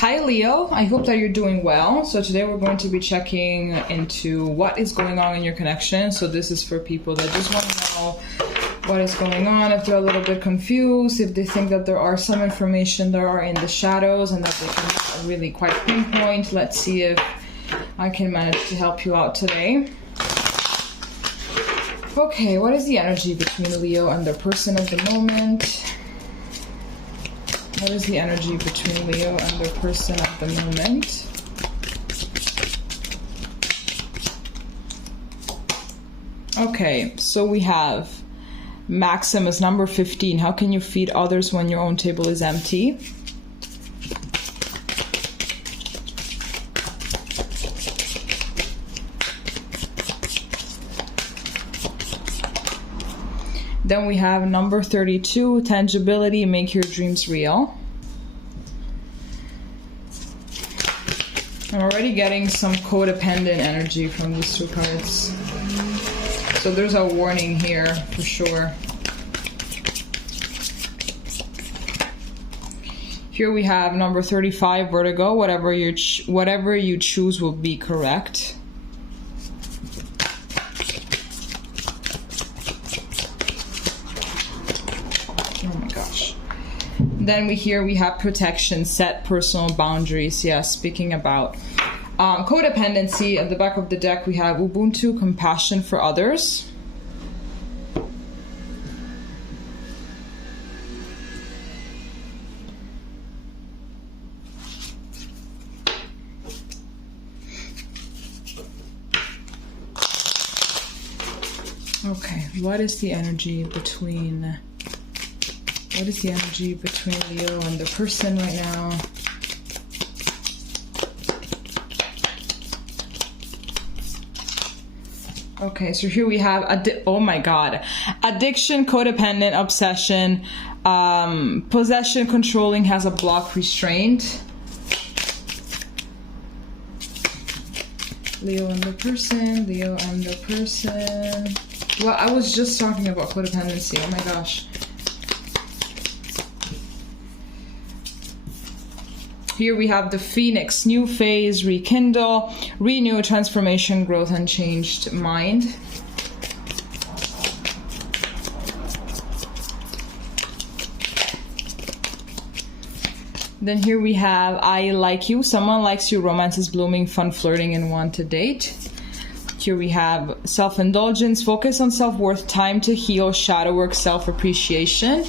Hi Leo, I hope that you're doing well. So today we're going to be checking into what is going on in your connection. So this is for people that just want to know what is going on, if they're a little bit confused, if they think that there are some information that are in the shadows and that they cannot really quite pinpoint. Let's see if I can manage to help you out today. Okay, what is the energy between Leo and their person at the moment? What is the energy between Leo and their person at the moment? Okay, so we have Maximus, number 15. How can you feed others when your own table is empty? Then we have number 32, tangibility, make your dreams real. I'm already getting some codependent energy from these two cards. So there's a warning here for sure. Here we have number 35, Virgo, whatever you choose will be correct. Then we have protection, set personal boundaries. Yeah, speaking about codependency. At the back of the deck, we have Ubuntu, compassion for others. Okay, what is the energy between... What is the energy between Leo and the person right now? Okay, so here we have, oh my god, addiction, codependent, obsession, possession, controlling, has a block, restraint. Leo and the person, Leo and the person. Well, I was just talking about codependency, oh my gosh. Here we have the Phoenix, new phase, rekindle, renew, transformation, growth, and changed mind. Then here we have I like you, someone likes you, romance is blooming, fun flirting, and want to date. Here we have self-indulgence, focus on self-worth, time to heal, shadow work, self-appreciation.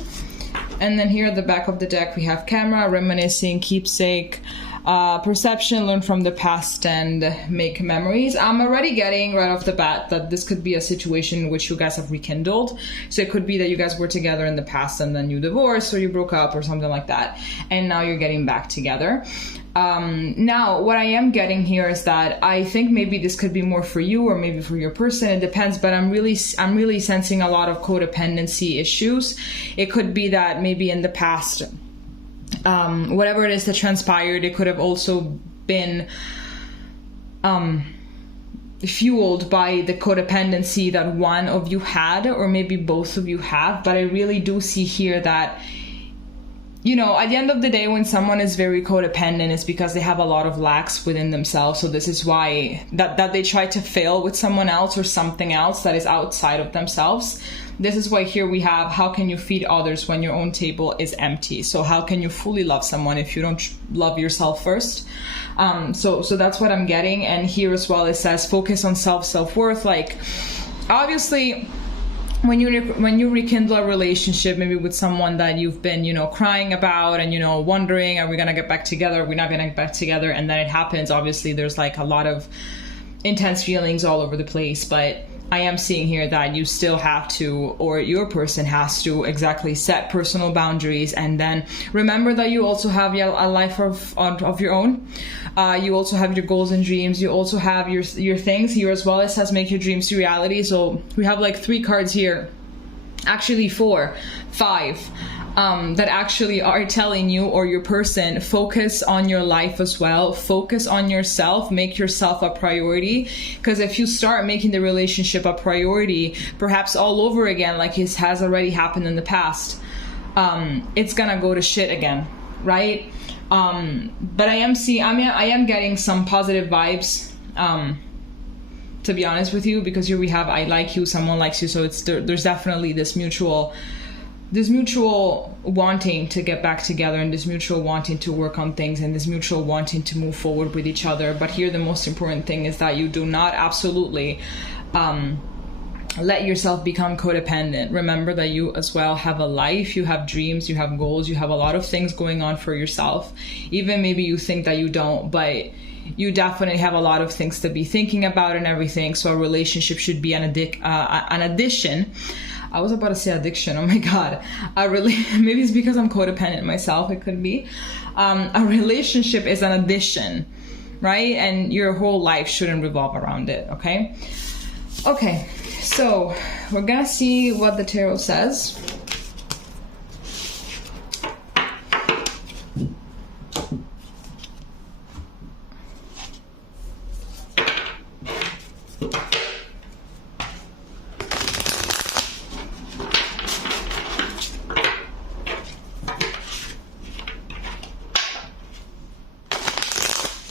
And then here at the back of the deck, we have camera, reminiscing, keepsake, perception, learn from the past, and make memories. I'm already getting right off the bat that this could be a situation in which you guys have rekindled. So it could be that you guys were together in the past and then you divorced or you broke up or something like that. And now you're getting back together. Now, what I am getting here is that I think maybe this could be more for you or maybe for your person. It depends, but I'm really sensing a lot of codependency issues. It could be that maybe in the past, whatever it is that transpired, it could have also been fueled by the codependency that one of you had, or maybe both of you have. But I really do see here that, you know, at the end of the day, when someone is very codependent, it's because they have a lot of lacks within themselves. So this is why that they try to fail with someone else or something else that is outside of themselves. This is why here we have, how can you feed others when your own table is empty? So how can you fully love someone if you don't love yourself first? So that's what I'm getting. And here as well, it says focus on self-worth. Like, obviously, when you rekindle a relationship, maybe with someone that you've been, you know, crying about and, you know, wondering, are we going to get back together? Are we not going to get back together? And then it happens. Obviously, there's like a lot of intense feelings all over the place. But I am seeing here that you still have to, or your person has to, exactly set personal boundaries. And then remember that you also have a life of your own. You also have your goals and dreams. You also have your things here as well. It says make your dreams reality. So we have like 3 cards here, actually 4, 5, that actually are telling you, or your person, focus on your life as well. Focus on yourself. Make yourself a priority. Because if you start making the relationship a priority, perhaps all over again, like it has already happened in the past, it's gonna go to shit again, right? But I am seeing, I am getting some positive vibes, to be honest with you, because here we have I like you, someone likes you, so it's there's definitely this mutual wanting to get back together, and this mutual wanting to work on things, and this mutual wanting to move forward with each other. But here the most important thing is that you do not absolutely let yourself become codependent. Remember that you as well have a life, you have dreams, you have goals, you have a lot of things going on for yourself. Even maybe you think that you don't, but you definitely have a lot of things to be thinking about and everything. So a relationship should be an addition. I was about to say addiction. Oh my God. Maybe it's because I'm codependent myself. It could be. A relationship is an addition, right? And your whole life shouldn't revolve around it. Okay. Okay. So we're gonna see what the tarot says.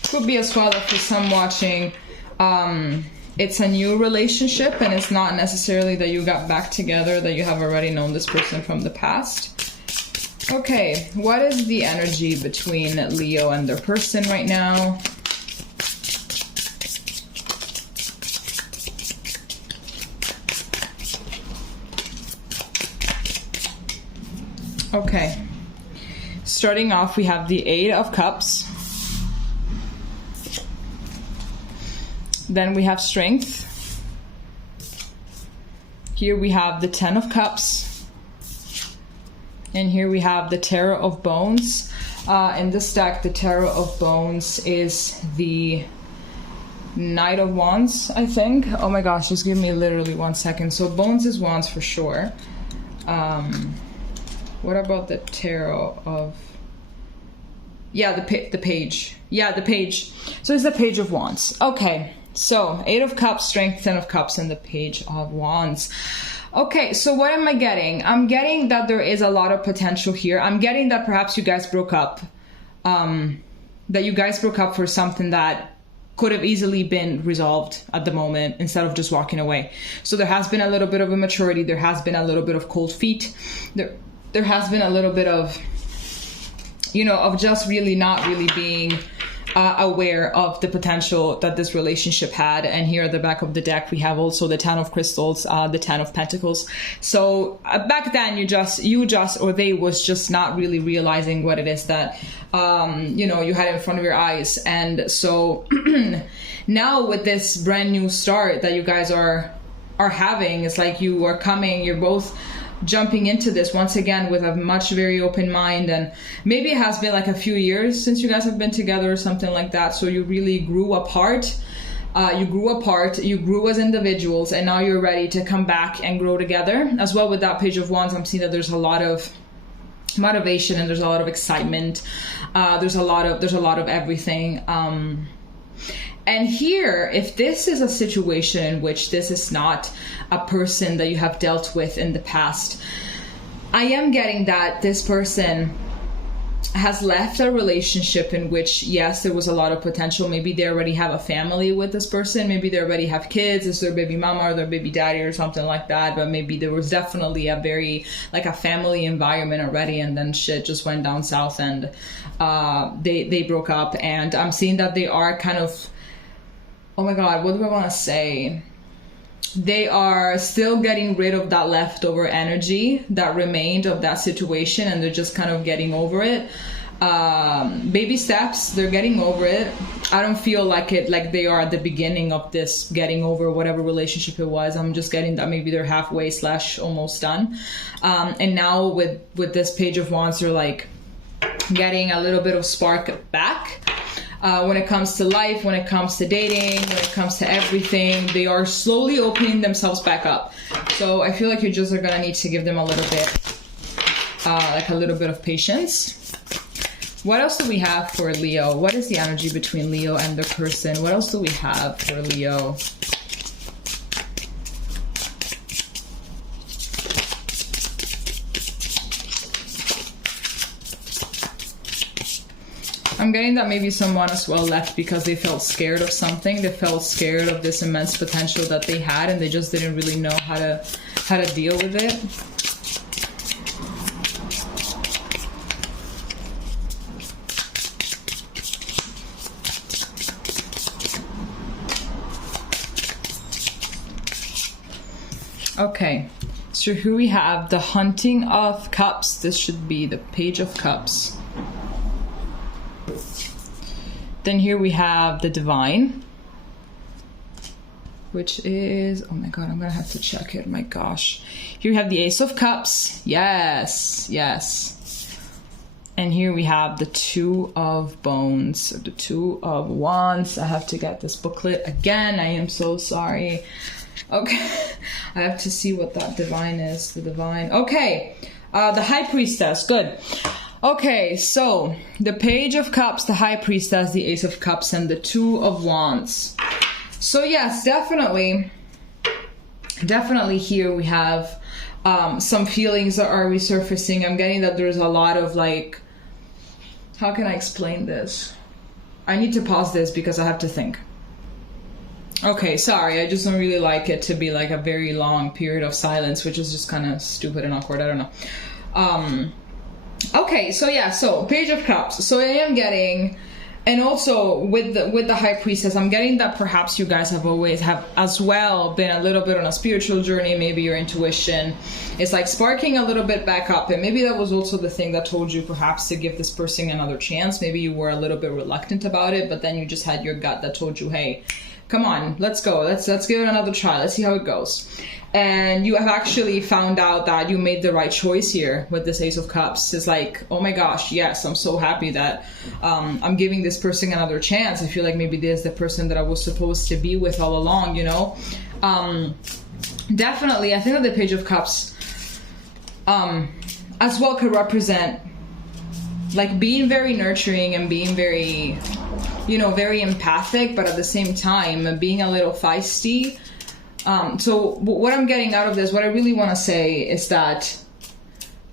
Could be as well that for some watching, it's a new relationship, and it's not necessarily that you got back together, that you have already known this person from the past. Okay, what is the energy between Leo and their person right now? Okay, starting off, we have the 8 of Cups. Then we have Strength. Here we have the 10 of Cups. And here we have the Tarot of Bones. In this deck, the Tarot of Bones is the Knight of Wands, I think. Oh my gosh, just give me literally 1 second. So Bones is Wands for sure. What about the Tarot of... Yeah, the Page. Yeah, the Page. So it's the Page of Wands. Okay. So 8 of Cups, Strength, 10 of Cups, and the Page of Wands. Okay, so what am I getting? I'm getting that there is a lot of potential here. I'm getting that perhaps you guys broke up. That you guys broke up for something that could have easily been resolved at the moment instead of just walking away. So there has been a little bit of immaturity. There has been a little bit of cold feet. There has been a little bit of, you know, of just really not really being... aware of the potential that this relationship had. And here at the back of the deck, we have also the 10 of Crystals, the 10 of Pentacles. So back then, they was just not really realizing what it is that, you know, you had in front of your eyes. And so now with this brand new start that you guys are having, it's like you're both jumping into this once again with a very open mind. And maybe it has been like a few years since you guys have been together or something like that, so you really grew apart. You grew as individuals, and now you're ready to come back and grow together. As well with that Page of Wands, I'm seeing that there's a lot of motivation and there's a lot of excitement. There's a lot of everything. And here, if this is a situation in which this is not a person that you have dealt with in the past, I am getting that this person has left a relationship in which, yes, there was a lot of potential. Maybe they already have a family with this person. Maybe they already have kids. It's their baby mama or their baby daddy or something like that. But maybe there was definitely a very, like a family environment already. And then shit just went down south and they broke up. And I'm seeing that they are kind of... Oh my God, what do I want to say? They are still getting rid of that leftover energy that remained of that situation, and they're just kind of getting over it. Baby steps, they're getting over it. I don't feel like they are at the beginning of this getting over whatever relationship it was. I'm just getting that maybe they're halfway / almost done. And now with this Page of Wands, they're like getting a little bit of spark back. When it comes to life, when it comes to dating, when it comes to everything, they are slowly opening themselves back up. So I feel like you just are gonna need to give them a little bit, like a little bit of patience. What else do we have for Leo? What is the energy between Leo and the person? What else do we have for Leo? I'm getting that maybe someone as well left because they felt scared of something. They felt scared of this immense potential that they had, and they just didn't really know how to deal with it. Okay, so here we have the Hunting of Cups. This should be the Page of Cups. Then here we have the Divine, which is, oh my god, I'm gonna have to check it, my gosh. Here we have the Ace of Cups. Yes, yes. And here we have the Two of Bones, the Two of Wands. I have to get this booklet again. I am so sorry. Okay, I have to see what that Divine is. The Divine. Okay, the High Priestess. Good. Okay, so the Page of Cups, the High Priestess, the Ace of Cups, and the Two of Wands. So yes, definitely here we have some feelings that are resurfacing. I'm getting that there's a lot of like, how can I explain this? I need to pause this because I have to think. Okay, sorry, I just don't really like it to be like a very long period of silence, which is just kind of stupid and awkward, I don't know. Okay, so yeah, so Page of Cups. So I am getting, and also with the High Priestess, I'm getting that perhaps you guys have as well been a little bit on a spiritual journey. Maybe your intuition is like sparking a little bit back up, and maybe that was also the thing that told you perhaps to give this person another chance. Maybe you were a little bit reluctant about it, but then you just had your gut that told you, hey, come on, let's go. Let's give it another try. Let's see how it goes. And you have actually found out that you made the right choice here with this Ace of Cups. It's like, oh my gosh, yes, I'm so happy that I'm giving this person another chance. I feel like maybe this is the person that I was supposed to be with all along, you know? Definitely, I think that the Page of Cups as well could represent like being very nurturing and being very, you know, very empathic, but at the same time being a little feisty. So what I'm getting out of this, what I really want to say is that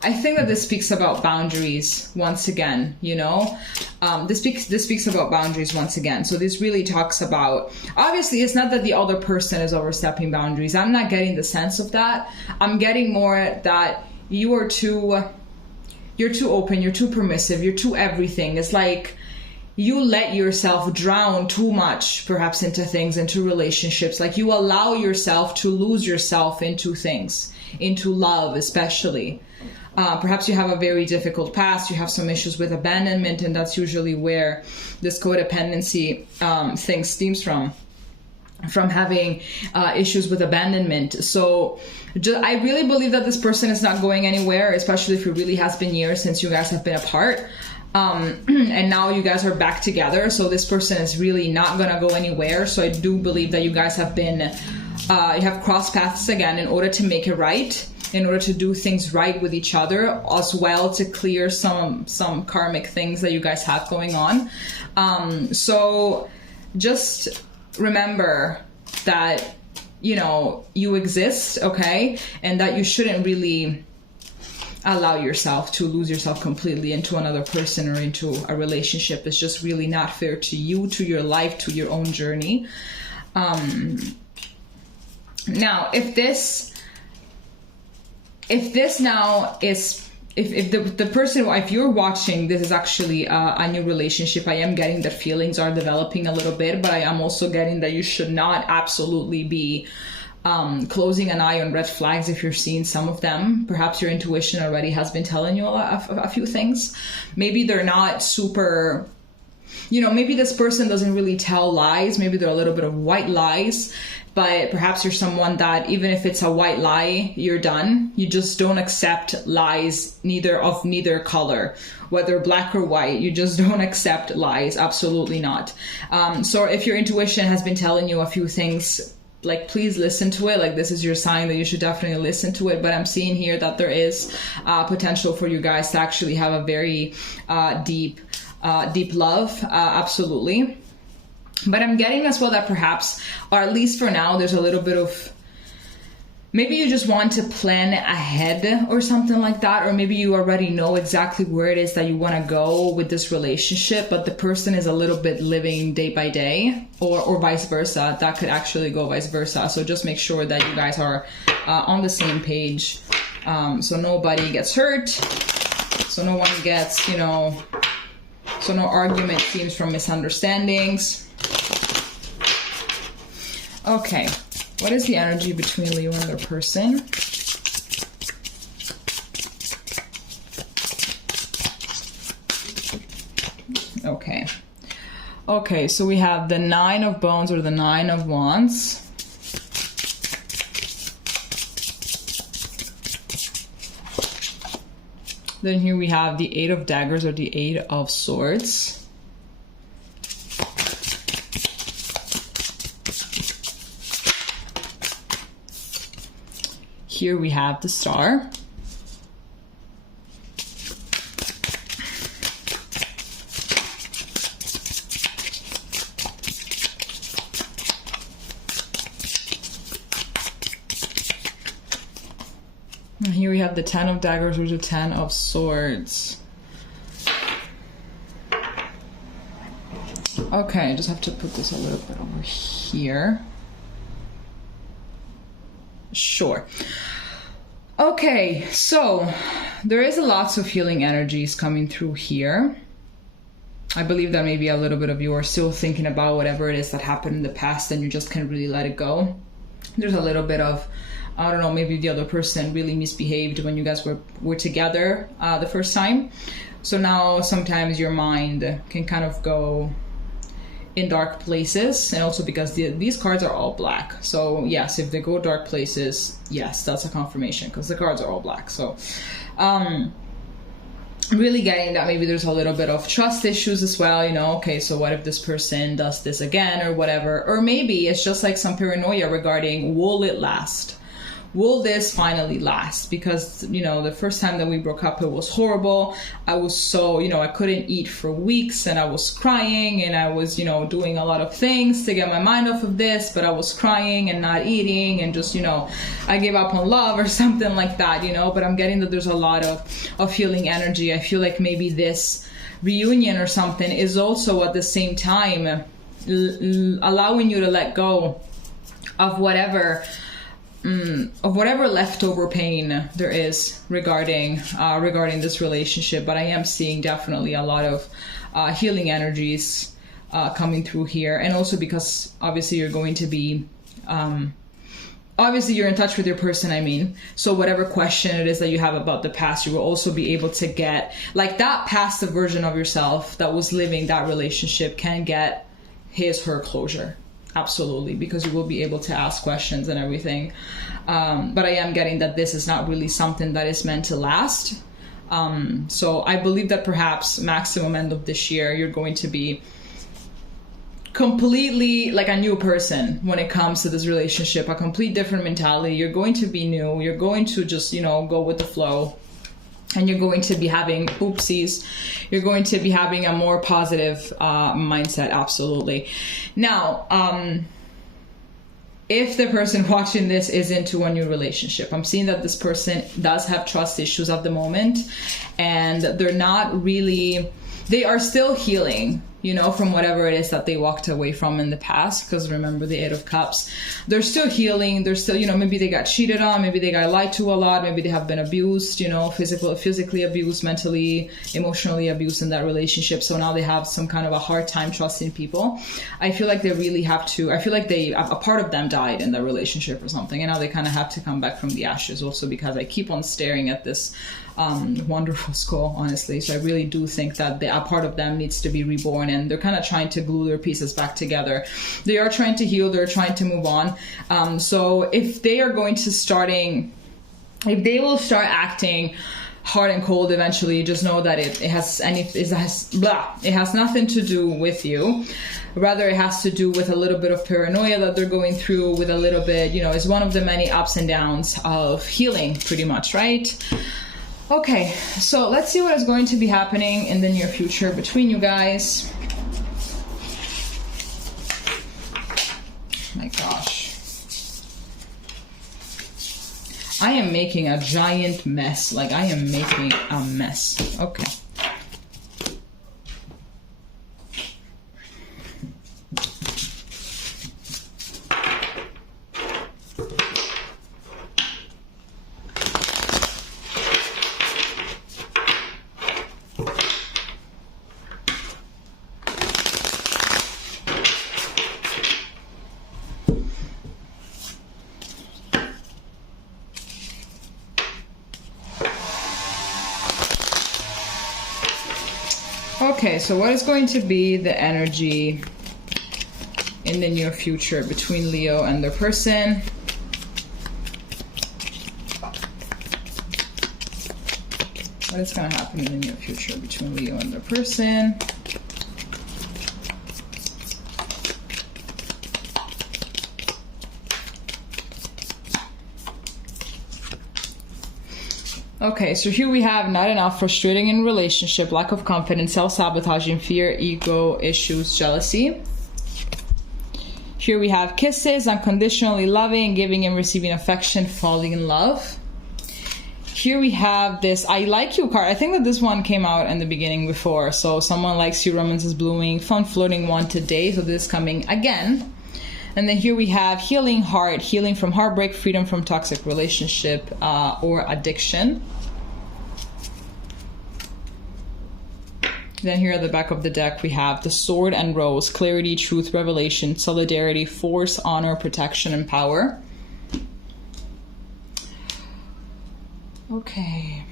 I think that this speaks about boundaries once again, you know. This speaks about boundaries once again. So this really talks about, obviously it's not that the other person is overstepping boundaries. I'm not getting the sense of that. I'm getting more that you're too open, you're too permissive, you're too everything. It's like you let yourself drown too much, perhaps into things, into relationships. Like you allow yourself to lose yourself into things, into love especially. Perhaps you have a very difficult past, you have some issues with abandonment, and that's usually where this codependency thing stems from having issues with abandonment. So I really believe that this person is not going anywhere, especially if it really has been years since you guys have been apart. And now you guys are back together, so this person is really not gonna go anywhere. So I do believe that you guys have been, you have crossed paths again in order to make it right, in order to do things right with each other, as well to clear some karmic things that you guys have going on. So just remember that, you know, you exist, okay, and that you shouldn't really allow yourself to lose yourself completely into another person or into a relationship. It's just really not fair to you, to your life, to your own journey. Now, if the person, if you're watching, this is actually a new relationship. I am getting that feelings are developing a little bit, but I am also getting that you should not absolutely be closing an eye on red flags if you're seeing some of them. Perhaps your intuition already has been telling you a few things. Maybe they're not super, you know, maybe this person doesn't really tell lies. Maybe they're a little bit of white lies, but perhaps you're someone that even if it's a white lie, you're done. You just don't accept lies, neither color, whether black or white. You just don't accept lies. Absolutely not. So if your intuition has been telling you a few things, like, please listen to it. Like, this is your sign that you should definitely listen to it. But I'm seeing here that there is potential for you guys to actually have a very deep love. Absolutely. But I'm getting as well that perhaps, or at least for now, there's a little bit of, maybe you just want to plan ahead or something like that, or maybe you already know exactly where it is that you want to go with this relationship, but the person is a little bit living day by day, or vice versa. That could actually go vice versa. So just make sure that you guys are on the same page, so nobody gets hurt, so no one gets, you know, so no argument themes from misunderstandings. Okay, what is the energy between Leo and their person? Okay. Okay, so we have the Nine of Bones or the Nine of Wands. Then here we have the Eight of Daggers or the Eight of Swords. Here we have the Star. And here we have the Ten of Daggers or the Ten of Swords. Okay, I just have to put this a little bit over here. Sure. Okay, so there is lots of healing energies coming through here. I believe that maybe a little bit of you are still thinking about whatever it is that happened in the past and you just can't really let it go. There's a little bit of, I don't know, maybe the other person really misbehaved when you guys were together the first time. So now sometimes your mind can kind of go in dark places, and also because these cards are all black. So yes, if they go dark places, yes, that's a confirmation because the cards are all black. So really getting that maybe there's a little bit of trust issues as well, you know. Okay, so what if this person does this again or whatever, or maybe it's just like some paranoia regarding, will it last? Will this finally last? Because, you know, the first time that we broke up, it was horrible. I was so, you know, I couldn't eat for weeks and I was crying and I was, you know, doing a lot of things to get my mind off of this, but I was crying and not eating and just, you know, I gave up on love or something like that, you know. But I'm getting that there's a lot of healing energy. I feel like maybe this reunion or something is also at the same time allowing you to let go of whatever leftover pain there is regarding this relationship. But I am seeing definitely a lot of healing energies coming through here, and also because obviously you're going to be obviously you're in touch with your person, I mean, so whatever question it is that you have about the past, you will also be able to get, like, that past version of yourself that was living that relationship can get her closure. Absolutely, because you will be able to ask questions and everything. But I am getting that this is not really something that is meant to last. So I believe that perhaps maximum end of this year, you're going to be completely like a new person when it comes to this relationship, a complete different mentality. You're going to be new. You're going to just, you know, go with the flow. And you're going to be having, you're going to be having a more positive mindset, absolutely. Now, if the person watching this is into a new relationship, I'm seeing that this person does have trust issues at the moment, and they're not really, they are still healing, you know, from whatever it is that they walked away from in the past. Because remember, the Eight of Cups, they're still healing. They're still, you know, maybe they got cheated on, maybe they got lied to a lot, maybe they have been abused, you know, physically abused, mentally, emotionally abused in that relationship. So now they have some kind of a hard time trusting people. I feel like they really have to, I feel like a part of them died in that relationship or something, and now they kind of have to come back from the ashes. Also because I keep on staring at this wonderful skull, honestly. So I really do think that a part of them needs to be reborn, and they're kind of trying to glue their pieces back together. They are trying to heal, they're trying to move on. So if they are going to if they will start acting hard and cold eventually, just know that it has nothing to do with you. Rather, it has to do with a little bit of paranoia that they're going through, with a little bit, you know, it's one of the many ups and downs of healing, pretty much, right? Okay, so let's see what is going to be happening in the near future between you guys. My gosh. I am making a giant mess. Like, I am making a mess. Okay. Okay, so what is going to be the energy in the near future between Leo and their person? What is going to happen in the near future between Leo and their person? Okay, so here we have not enough, frustrating in relationship, lack of confidence, self-sabotaging, fear, ego issues, jealousy. Here we have kisses, unconditionally loving, giving and receiving affection, falling in love. Here we have this I like you card. I think that this one came out in the beginning before. So someone likes you, romance is blooming, fun flirting, wanted day. So this is coming again. And then here we have healing heart, healing from heartbreak, freedom from toxic relationship or addiction. Then here at the back of the deck, we have the sword and rose, clarity, truth, revelation, solidarity, force, honor, protection, and power. Okay.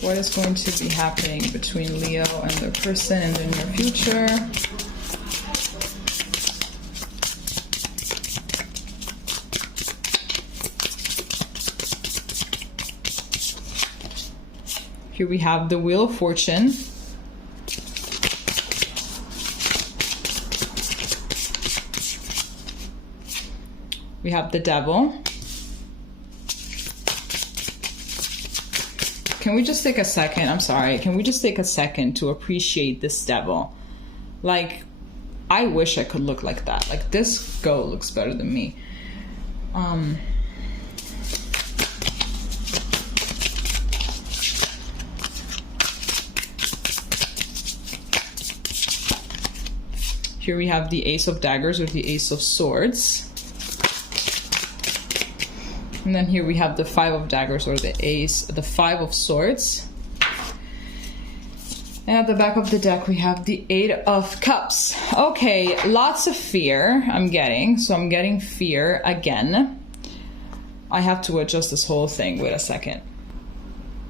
What is going to be happening between Leo and their person in the near future? Here we have the Wheel of Fortune. We have the Devil. Can we just take a second? I'm sorry. Can we just take a second to appreciate this Devil? Like, I wish I could look like that. Like, this girl looks better than me. Here we have the Ace of Daggers or the Ace of Swords. And then here we have the Five of Daggers or the Five of Swords. And at the back of the deck, we have the Eight of Cups. Okay, lots of fear I'm getting. So I'm getting fear again. I have to adjust this whole thing. Wait a second.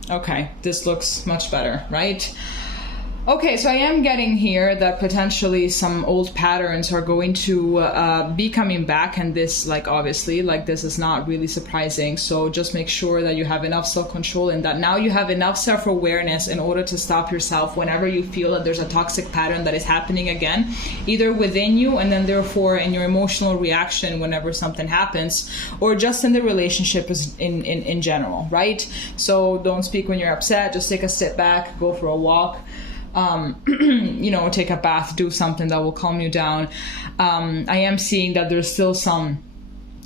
Okay, this looks much better, right? Okay, so I am getting here that potentially some old patterns are going to be coming back, and this, like, obviously, like, this is not really surprising. So just make sure that you have enough self-control and that now you have enough self-awareness in order to stop yourself whenever you feel that there's a toxic pattern that is happening again, either within you and then therefore in your emotional reaction whenever something happens, or just in the relationship in general, right? So don't speak when you're upset, just take a step back, go for a walk. You know, take a bath, do something that will calm you down. I am seeing that there's still some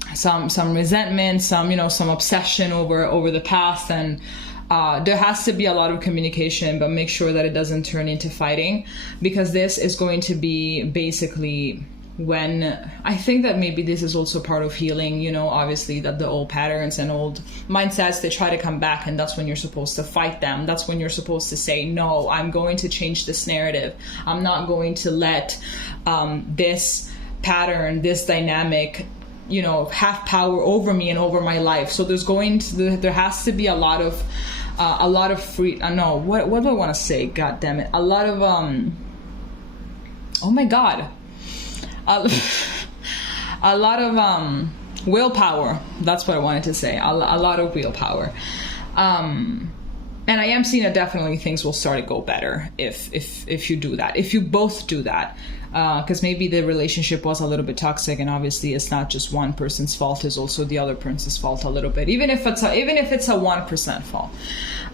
resentment, some obsession over the past, and there has to be a lot of communication, but make sure that it doesn't turn into fighting, because this is going to be basically when I think that maybe this is also part of healing, you know, obviously that the old patterns and old mindsets, they try to come back, and that's when you're supposed to fight them. That's when you're supposed to say, no, I'm going to change this narrative. I'm not going to let this pattern, this dynamic, you know, have power over me and over my life. So there has to be a lot of free, no, what do I want to say? God damn it. A lot of, oh my God. A lot of willpower. That's what I wanted to say. A lot of willpower. And I am seeing that definitely things will start to go better if you do that. If you both do that. Because maybe the relationship was a little bit toxic, and obviously it's not just one person's fault, it's also the other person's fault a little bit. Even if it's a 1% fault.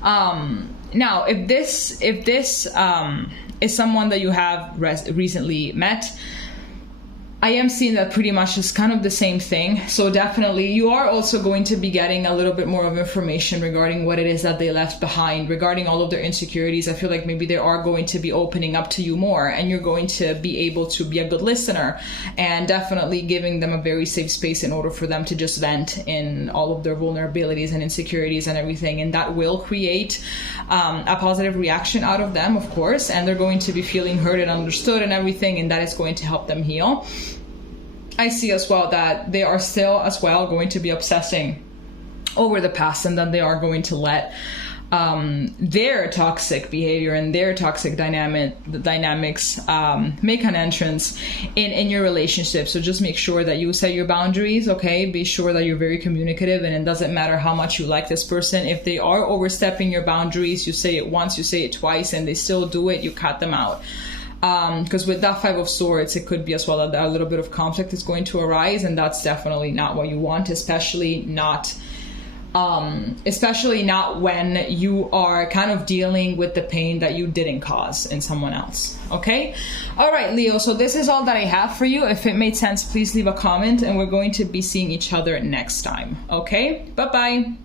Now, if this is someone that you have recently met, I am seeing that pretty much is kind of the same thing. So definitely you are also going to be getting a little bit more of information regarding what it is that they left behind, regarding all of their insecurities. I feel like maybe they are going to be opening up to you more, and you're going to be able to be a good listener, and definitely giving them a very safe space in order for them to just vent in all of their vulnerabilities and insecurities and everything. And that will create a positive reaction out of them, of course, and they're going to be feeling heard and understood and everything, and that is going to help them heal. I see as well that they are still as well going to be obsessing over the past, and then they are going to let their toxic behavior and their toxic dynamics make an entrance in your relationship. So just make sure that you set your boundaries, okay? Be sure that you're very communicative, and it doesn't matter how much you like this person. If they are overstepping your boundaries, you say it once, you say it twice, and they still do it, you cut them out. Because with that Five of Swords, it could be as well that a little bit of conflict is going to arise, and that's definitely not what you want, especially not when you are kind of dealing with the pain that you didn't cause in someone else. Okay? All right, Leo. So this is all that I have for you. If it made sense, please leave a comment, and we're going to be seeing each other next time. Okay? Bye-bye.